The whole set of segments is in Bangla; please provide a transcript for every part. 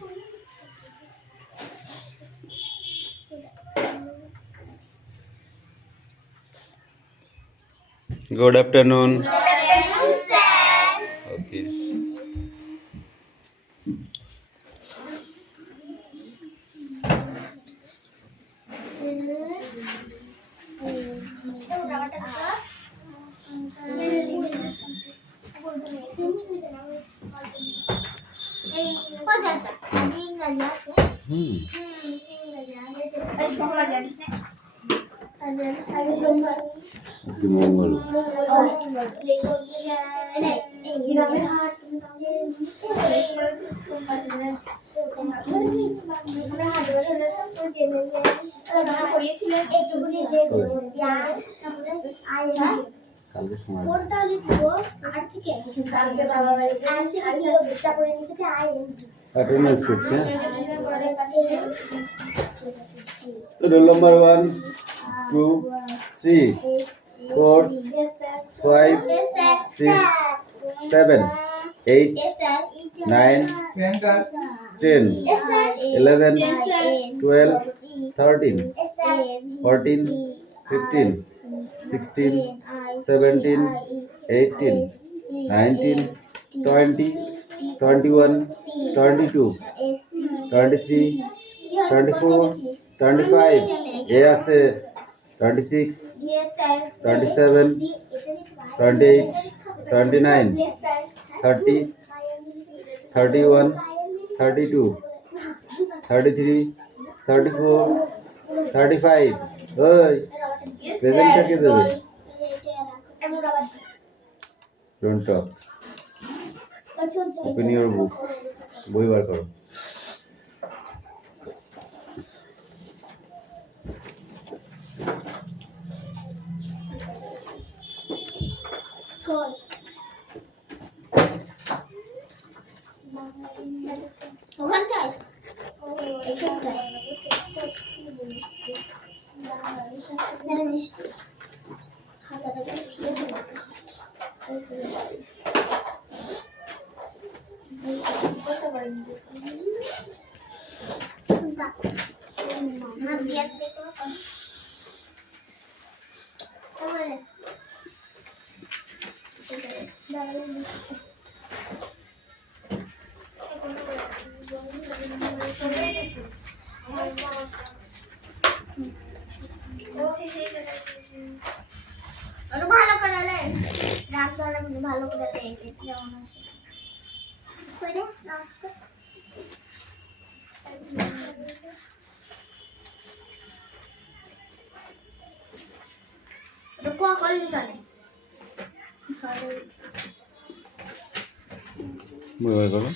Good afternoon. Good afternoon, sir. Okay. আজকে মঙ্গল। কালকে সময় অ্যাটেন্ডেন্স করছে। রোল নাম্বার 1 2 3 4 5 6 7 8 9 10 11 12 13 14 15 16 17 18 19 20 21 22 23 24 25 এ আছে 26 27 28 29 30 31 32 33 34 35 ওই প্রেজেন্টটা কে দেবে? Don't talk. ওপেন ইওর বুক। বই বার করো। ভালো করে লে রাত ভালো করে লে যেমন আছে কইরে নমস্তে তো কোয়া করলি কানে বই বার করো।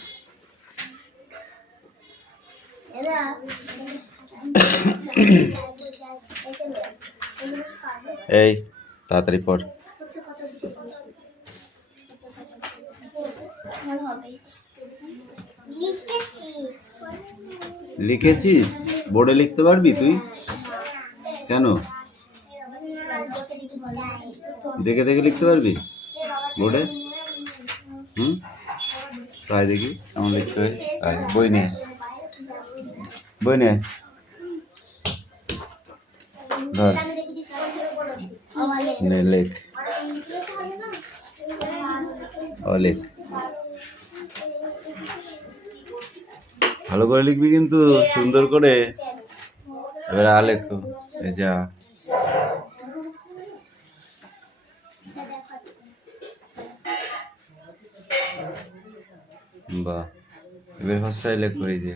এরা এই তাড়াতাড়ি পড়। লিখেছিস? বোর্ডে লিখতে পারবি তুই? কেন? দেখে দেখে লিখতে পারবি বোর্ডে? তাই দেখি কেমন লিখতে হয়। বই নিয়ে বই নিয়ে ধর নে লেখ লেখ ভালো করে লিখবি কিন্তু সুন্দর করে। এবারে লেখো যা বাহ এবার ভাষায় লেখো এই যে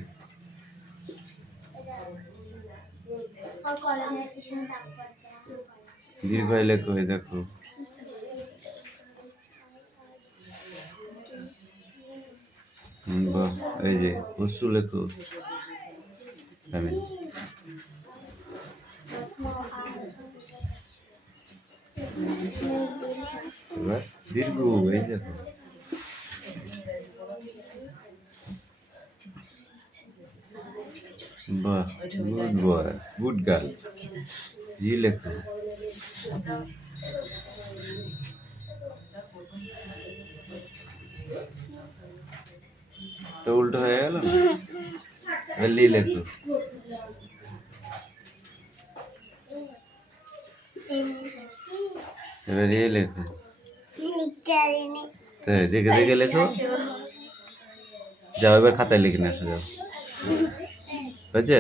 দীর্ঘ লেখো এই দেখো বাহ এই যে হস্য লেখো আমি এবার দীর্ঘ এই দেখো বাহ গুড বয় গুড গার্ল জি লেখো তো উল্টো হয়ে গেল। এবার লি লেখো। এবার এ লেখো। তো দেখে দেখে লেখো। যাও এবার খাতায় লিখে নিয়ে আসো যাও। হয়েছে?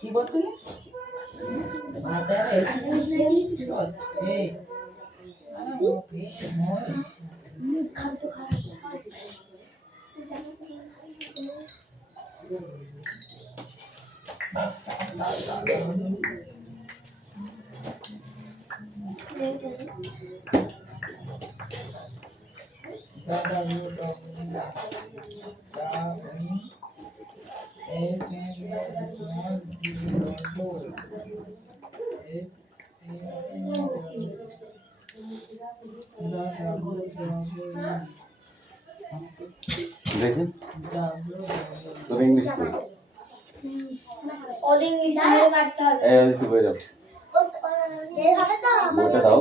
কি বলছিলি? দেখি তোর ইংলিশ কই? ওদের ইংলিশ আমাকে কাটতে হবে। এই তুই বই দাও। হবে তো? বইটা দাও।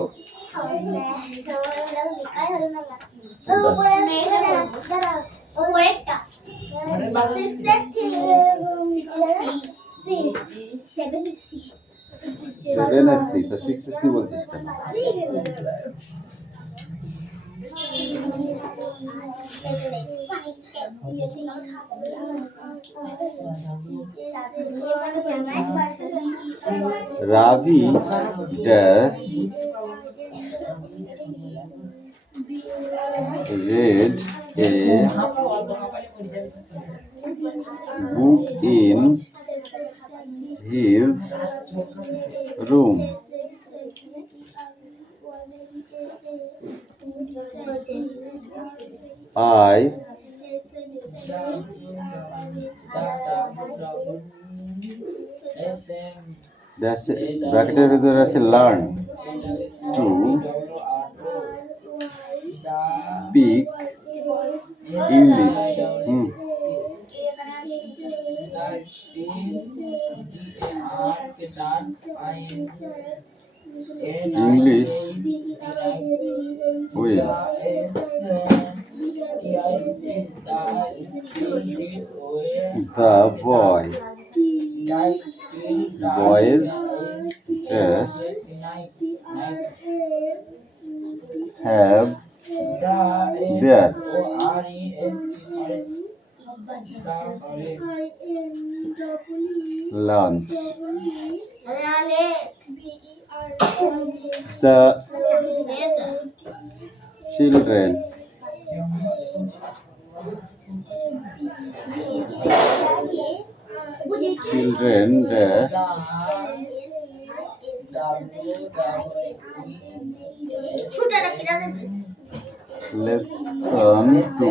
উপরেরটা 7SC তো 6SC বলছিস কেন? Ravi dash read a book in his room. I dash ব্র্যাকেটের ভিতরে আছে learn to speak English. English will the boys just have their lunch. The children dash listen to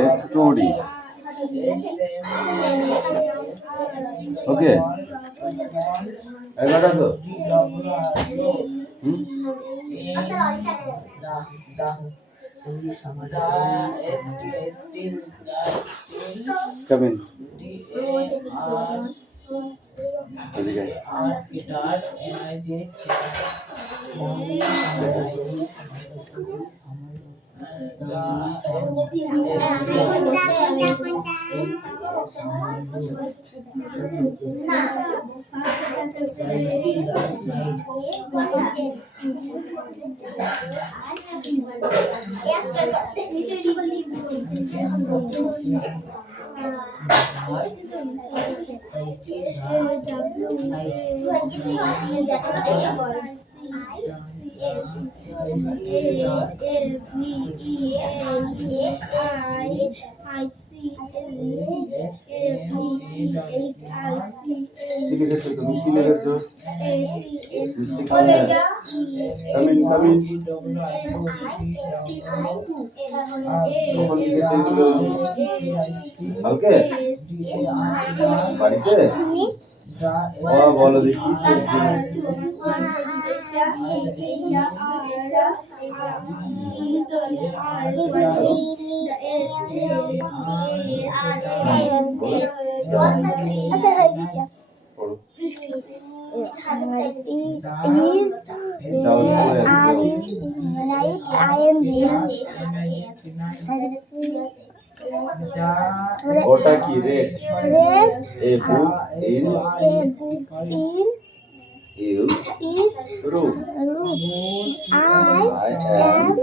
a story. Okay. I got it. Come in. Okay. বলো দেখি পড়ো ওটা কি red A book in is room I am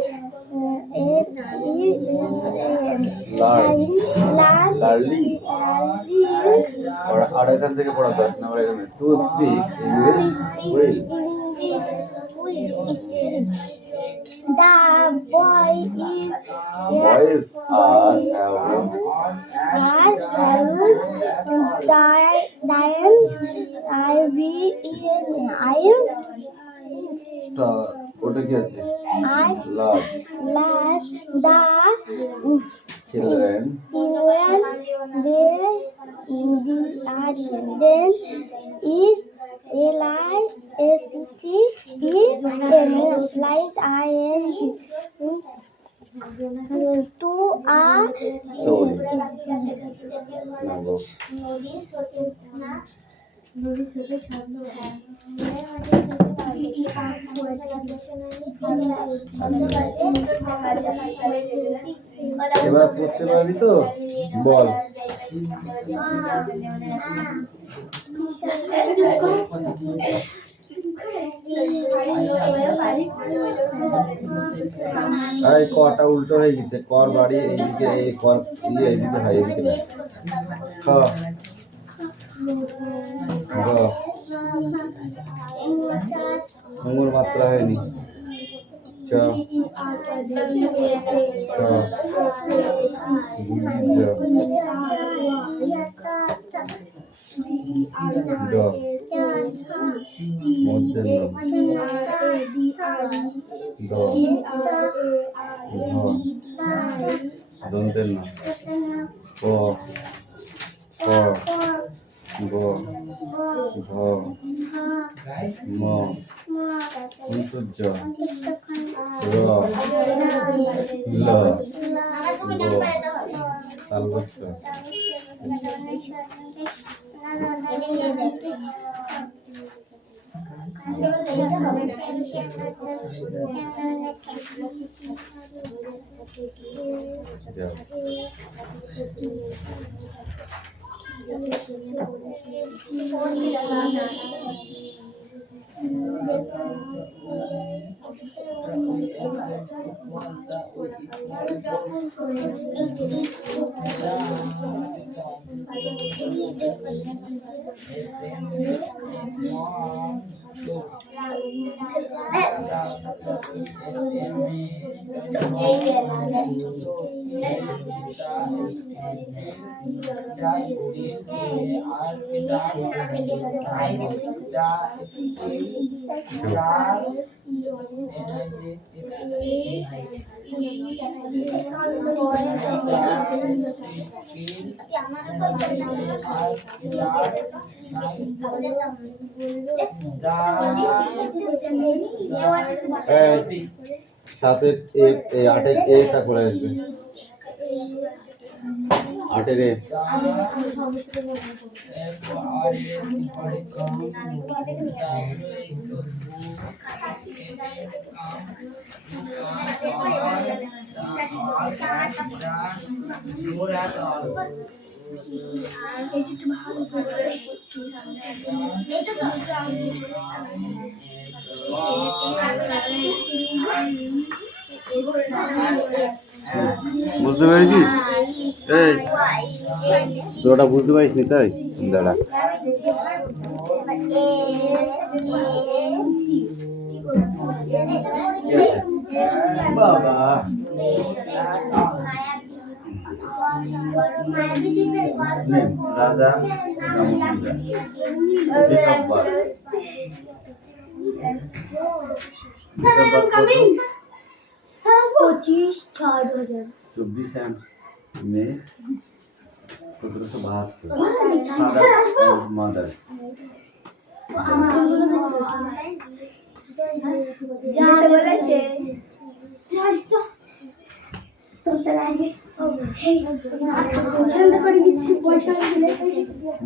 learning আর এখান থেকে পড়া দরকার না এখানে to speak English well The boys are having ওটা কি আছে last the children then is a line lines ing to a এবার পড়তে পারবি তো বল এই কটা উল্টো হয়ে গেছে কর বাড়ি এইদিকে এই কর এইদিকে হয় এইদিকে খ ঙর মাত্রা হয়নি চ ড মধ্যে দ দন্তের না ক ক গ ঘ ম অন্তর্য র ল গ তালবস্য সাথে আটের এটা করে আছে আটের বুঝতে পেরেছিস এই তোরা বুঝতে পারিস নি তাই দাঁড়া বাবা রাজা पच्चीस 4 2000 24 মে 1772 মাদার যা বলেছে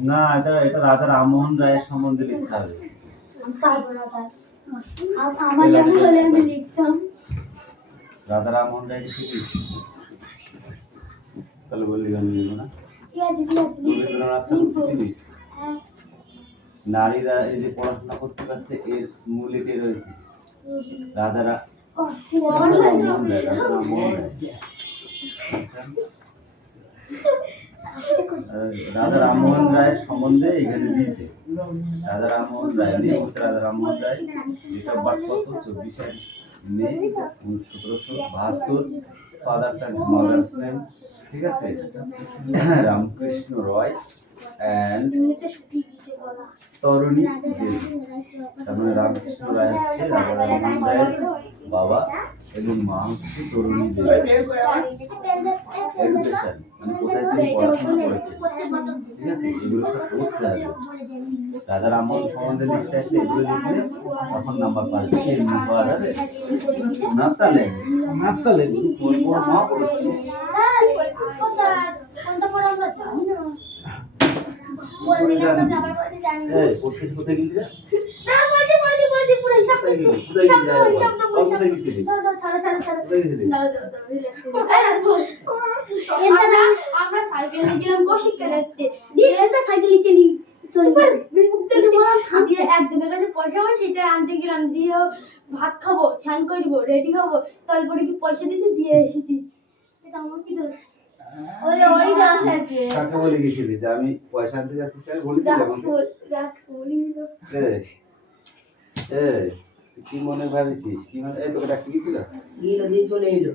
না, এটা এটা রাজা রামমোহন রায়ের সম্বন্ধে লিখতে হবে। আমার নাম হলে আমি লিখতাম। রাজা রামমোহন রায় শিখিস? তাহলে বলি আমি লিখব না। ঠিক আছে ঠিক আছে রবীন্দ্রনাথ ঠাকুর শিখিস? হ্যাঁ নারীরা এই যে পড়াশোনা করতে পারছে এর মূল এটাই রয়েছে। রাজা ও ঠিক আছে রামমোহন রায়, রাজা রামমোহন রায়। রাজা রামমোহন রায়ের সম্বন্ধে এখানে দিয়েছে। রাজা রামমোহন রায় নিয়ে রাজা Rammohan Roy date of birth কত? 24 মে 1772। ফাদার্স অ্যান্ড মাদার্স নেম, ঠিক আছে, রামকৃষ্ণ রয় অ্যান্ড তরুণী দেবী। তার মানে রামকৃষ্ণ রায় হচ্ছে রাজা রামমোহন রায়ের বাবা এবং মা হচ্ছে তরুণী দেবী। এডুকেশন মানে কোথায় তিনি পড়াশোনা করেছেন, ঠিক আছে, এগুলো সব করতে হবে। রাজা রামমোহন সম্বন্ধে লিখতে আসলে এগুলো লিখলে তখন নাম্বার পাওয়া যাবে। এমনি পাওয়া যাবে নাস্তা লেগে নাস্তা লেগে কোথায় গেলি রে? আমরা সাইকেল গেলাম কৌশিককে দেখতে সাইকেল দিয়ে একজনের কাছে পয়সা হয় সেটা আনতে গেলাম, দিয়ে ভাত খাবো, স্নান করবো, রেডি হবো, তারপরে কি পয়সা দিতে দিয়ে এসেছি। এটা আমার কি দোষ? ওই ওরই দোষ আছে। কাকে বলে গেছিলি যে আমি পয়সা আনতে যাচ্ছি স্যার বলেছিলাম আমাকে? এই তুই কি মনে ভাবিছিস? কি মনে এই তোকে ডাকতে গেছিল? গিয়ে দিয়ে চলে এলো।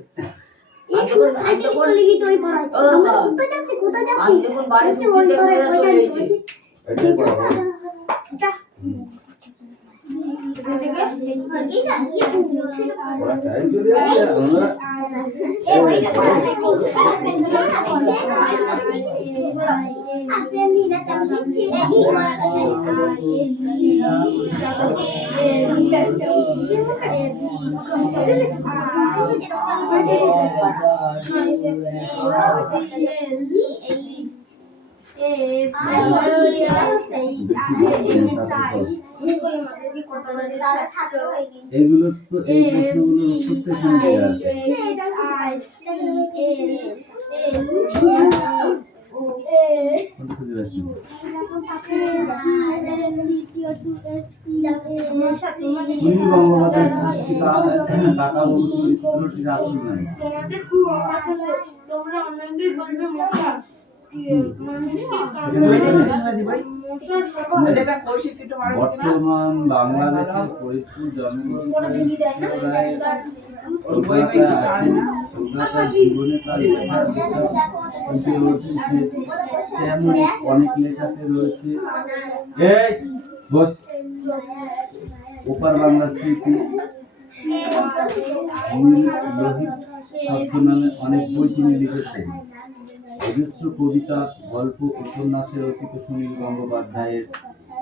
সাইকেল চলে গেছে ওই পাড়ায়। আমরা কোথায় যাচ্ছি? আমি যখন বাড়ি ঢুকতে চলে এসেছি। এটাই পড়া এটা ওরা টাইম চলে যাচ্ছে আমরা এগুলো তো এই প্রশ্নগুলো উত্তর এখানে দেওয়া আছে। কোনটা খুঁজে পাচ্ছি না। সুনীল গঙ্গোপাধ্যায়ের সৃষ্টি কাকাবাবু চরিত্রটির আসল নাম। তোমাদের খুব পছন্দ, তোমরা অনেকেই বলবে মশা। বর্তমান বাংলাদেশের ফরিদপুর জন্মগ্রহণ জীবনে তেমন অনেক লেখাতে রয়েছে। এই বস ওপার বাংলা স্মৃতি, লোহিত ছদ্মনামে অনেক বই তিনি লিখেছেন। অজস্র কবিতা, গল্প, উপন্যাসে রচিত সুনীল গঙ্গোপাধ্যায়ের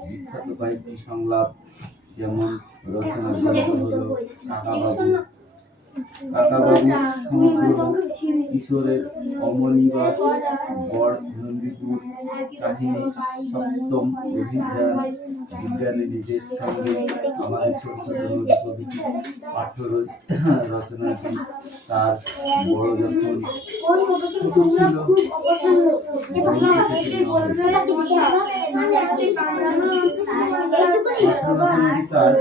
বিখ্যাত কয়েকটি সংলাপ যেমন রচনা হল কাকাবাবু, সমগ্র, কিশোরের অমনিবাস, গড় নন্দীপুর, কাহিনী, সপ্তম অভিযান, বিজ্ঞানী নিজের সঙ্গে, আমাদের ছোট ছোট নদী প্রভৃতি পাঠ্য রচনাটি তার বড় যখন ছোট ছিল তার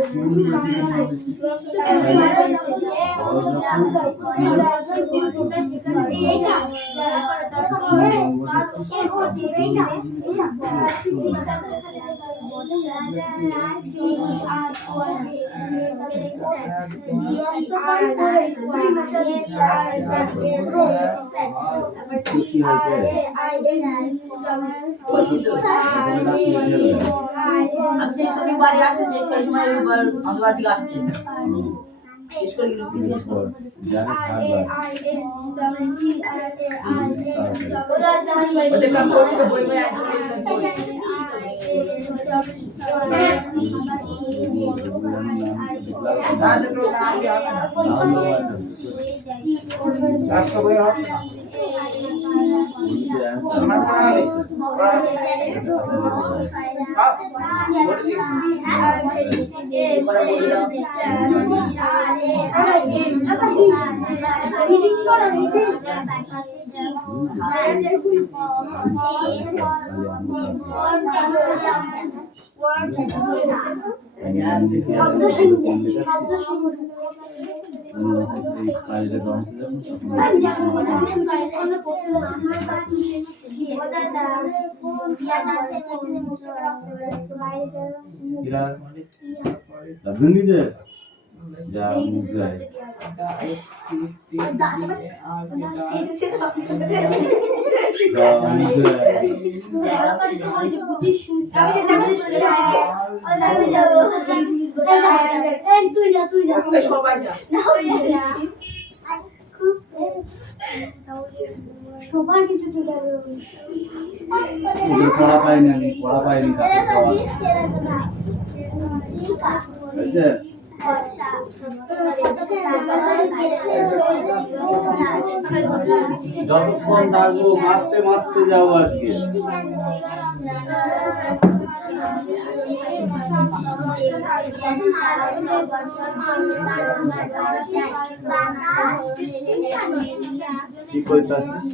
খুশি হয়েছে। আমি যে সময় বাড়ি আসছে সেই সময় আমাদের বাড়ি থেকে আসছে। স্কুলে গেলে কি জিজ্ঞেস করো? জানি খাবার ওদের কাম করছে তো বই বই একদম লিখতে বই। দাদা তো না আগে আছে না। রাস্তা বই হবে না। আমার পড়ালে সব বলে যা মুখ গায়ে সবাই যা। সবার কিছু তো যাবে পড়া পাইনি আমি পড়া পাইনি যতক্ষণ থাকবো মারতে মারতে যাও আজকে কি কইতাছিস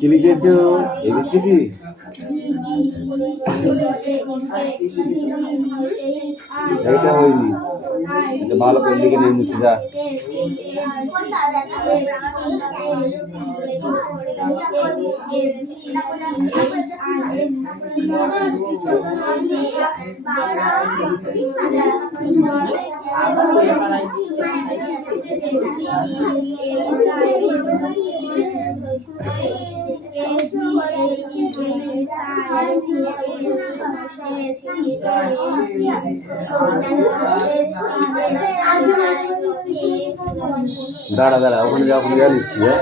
কি লিখেছো এবিসিডি এটা হয়নি এটা ভালো করে লিখে নেই মুছে যা দাঁড়া দাঁড়া ওখানে যাও ওখানে যা লিখছি হ্যাঁ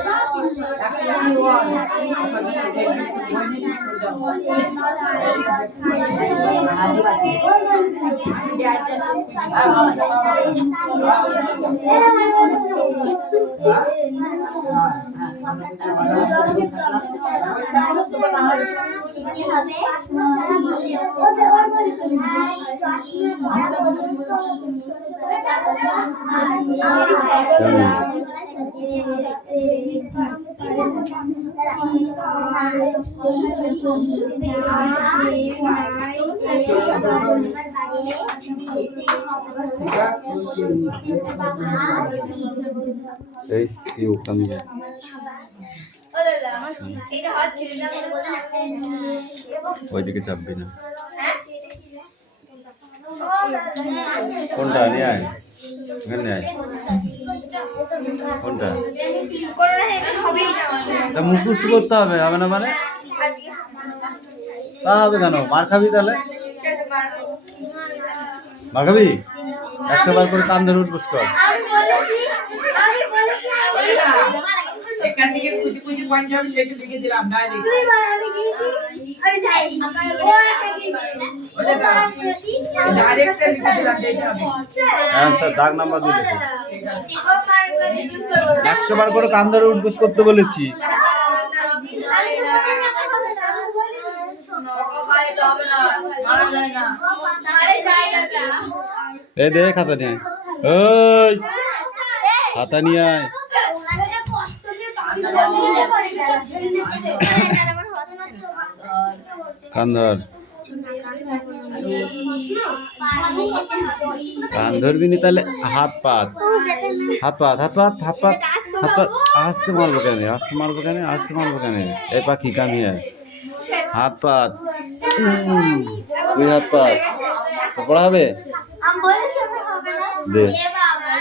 এই কি ওখানে ওইদিকে চাপবি না কোনটা নিয়ে আয় এখানে আয় কোনটা তা মুখস্থ করতে হবে হবে না মানে তা হবে কেন মার খাবি তাহলে মার খাবি 100 বার করে কান ধরে উঠবস কর এখান থেকে খুঁজি খুঁজি পয়েন্ট আমি সেটা লিখে দিলাম ডাইরেক্ট ডাইরেক্ট লিখে দিলাম স্যার দাগ নাম্বার দিয়ে দেখো 100 বার করে কান ধরে উঠবস করতে বলেছি এই দে খাতা নিয়ে ওই খাতা নিয়ে আয় কান ধর কান ধরবি নি তাহলে হাত পাত হাত পাত হাত পাত হাত পাত হাত পা আস্তে মারবো কেন, আস্তে মারবো কেন, আস্তে মারবো কেন? এই পাখি কাম হিয়ার। হাত পাত তুই হাত পাত পড়া হবে, আমি বলেছি হবে না দে এ বাবা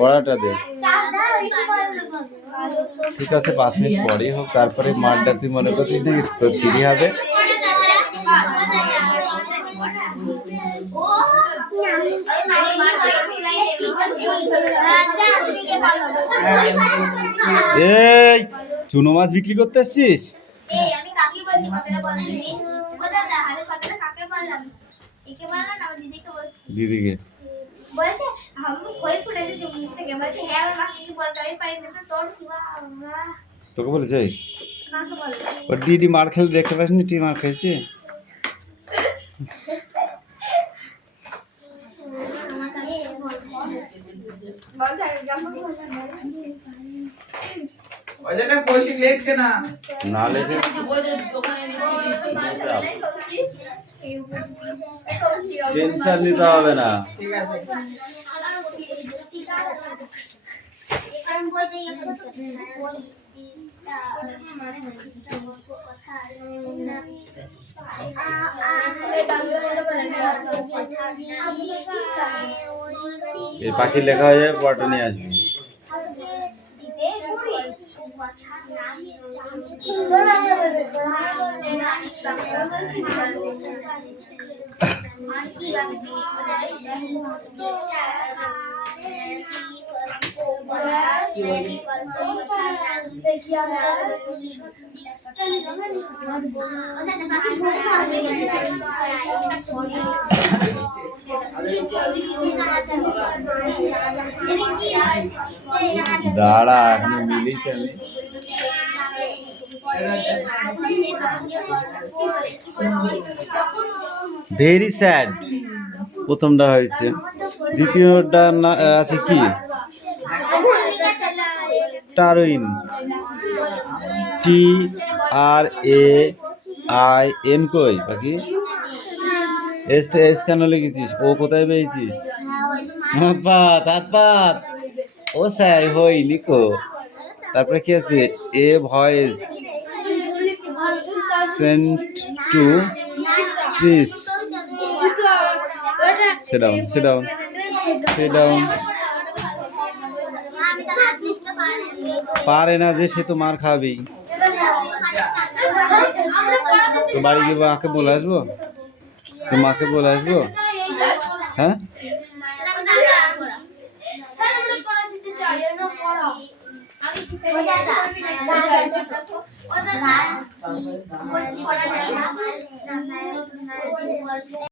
পড়াটা দে। দাদা একটু পরে দেবো ঠিক আছে 5 মিনিট পরেই হোক, তারপরে মারটা তুই মনে করছিস নাকি তোর ফ্রি হবে? এই চুনো মাছ বিক্রি করতে এসছিস? আমি কাকে বলছি কথাটা বল দিদি ও দাদা আমি কথাটা কাকে বললাম একে বললাম না দিদিকে বলছি দিদিকে বলছে আমি কই পড়েছে যে মুখ থেকে বলছে হ্যাঁ আমার কিছু বলতে পারি না তো তোর কি আমরা তোকে বলেছে? কাকে বল ওর দিদি মার খেলে দেখতে পাসনি তুই মার খেয়েছি? ওই জন্য কৌশিক লেখছে না। না লেখে টেনশন নিতে হবে না। ঠিক আছে। এই পাখি লেখা হয়ে যাবে, পড়াটা নিয়ে আসবি। দাঁড়া এখনো মিলিয়েছি আমি। ভেরি স্যাড প্রথমটা হয়েছে, দ্বিতীয়টা আছে কি টারউইন, TRAIN কই পাখি? এস কেন লিখেছিস? ও কোথায় পেয়েছিস? হাত পাত হাত পাত ও স্যার হই লিখো। তারপরে কি আছে? A voice sent to please sit down sit down sit down। পারে না যে সে তো মার খাবেই। তো বাড়ি গিয়ে মাকে বলে আসবো, তো মাকে বলে আসবো। হ্যাঁ আমি